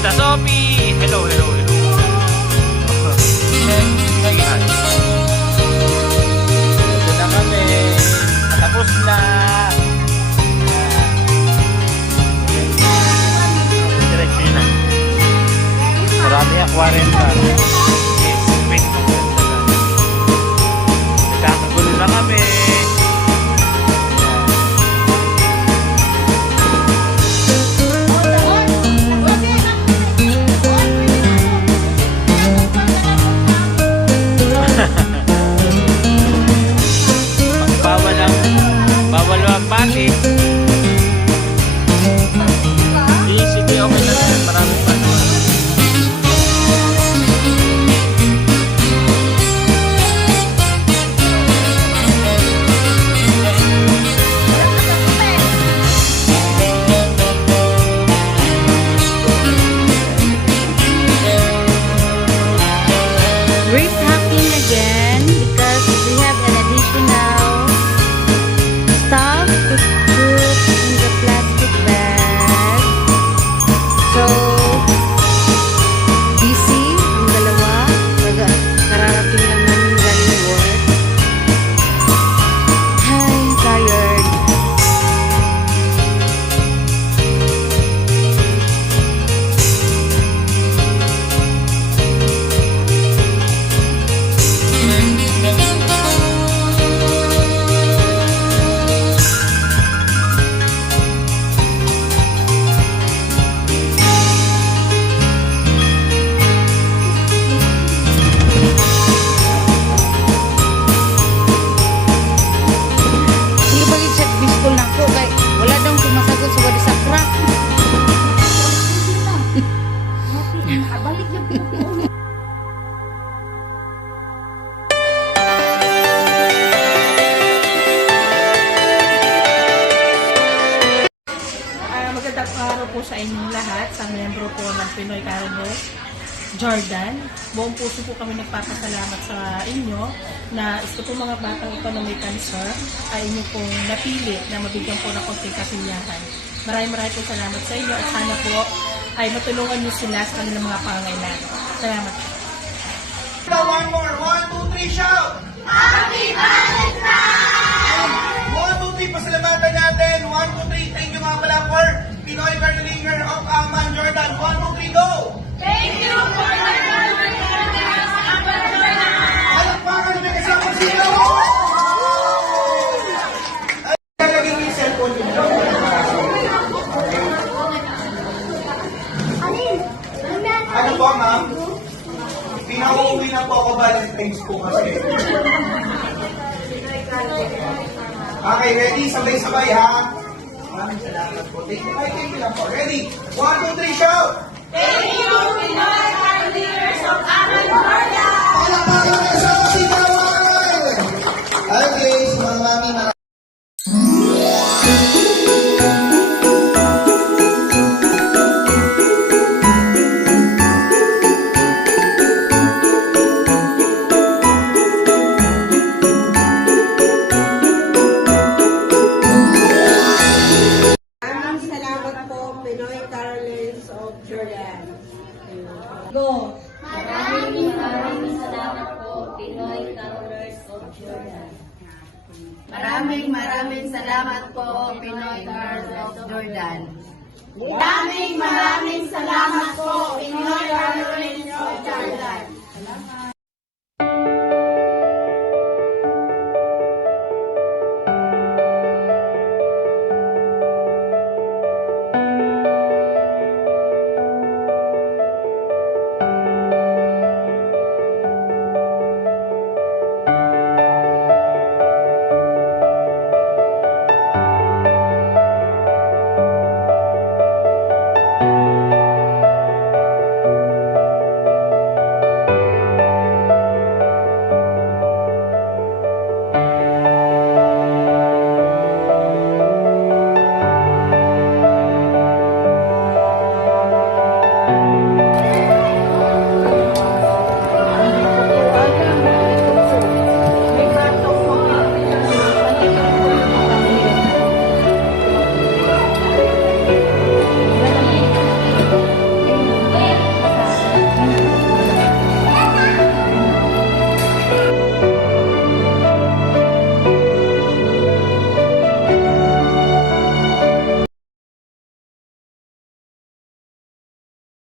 Tita Sophie! Hello, hello, hello. Sige, hi. Ito na kami. Tapos na. Diretso yun na. Marami ang 40. Yes, wait ko. Nagkakagulo na kami. Bawal ang pati. Sige, okay lang yan. Maraming pati. We're packing again because we have an additional stuff to put in the plastic bag. So, busy ang dalawa. Kararating lang namin galing work. Ay, tired. Magandang araw po sa inyong lahat, sa miyembro po ng Pinoy Carols Jordan. Buong puso po kami nagpapasalamat sa inyo na ito po mga batang ito na may cancer ay inyo pong napili na mabigyan po ng konting kasiyahan. Maraming po salamat sa inyo at sana po ay matulungan niyo sila sa kanilang mga pangangailangan. Salamat. One more. 1, 2, 3, shout! Happy Valentine's! 1, 2, 3, pasalamatan natin. 1, 2, 3, thank you nga pala for Pinoy Cardolinger of Aman Jordan. 1, 2, 3, go! Thank you for the Cardolingers of Aman Jordan! Palakpakan na may kasama sila! Ay, naging yung cellphone nyo. Ano po, ma'am? Pinauuwi na po ako Valentine's po kasi. Okay, ready? Sabay-sabay ha? Maraming salamat po. Thank you lang po. Ready? 1, 2, 3, shout! Thank you, Pinoy Cardolingers of Aman Jordan! Palakpakan na sa sigawan! Okay, so mga mami, Pinoy Carols of Jordan. Go! Maraming salamat po, Pinoy Carols of Jordan. Maraming salamat po, Pinoy Carols of Jordan.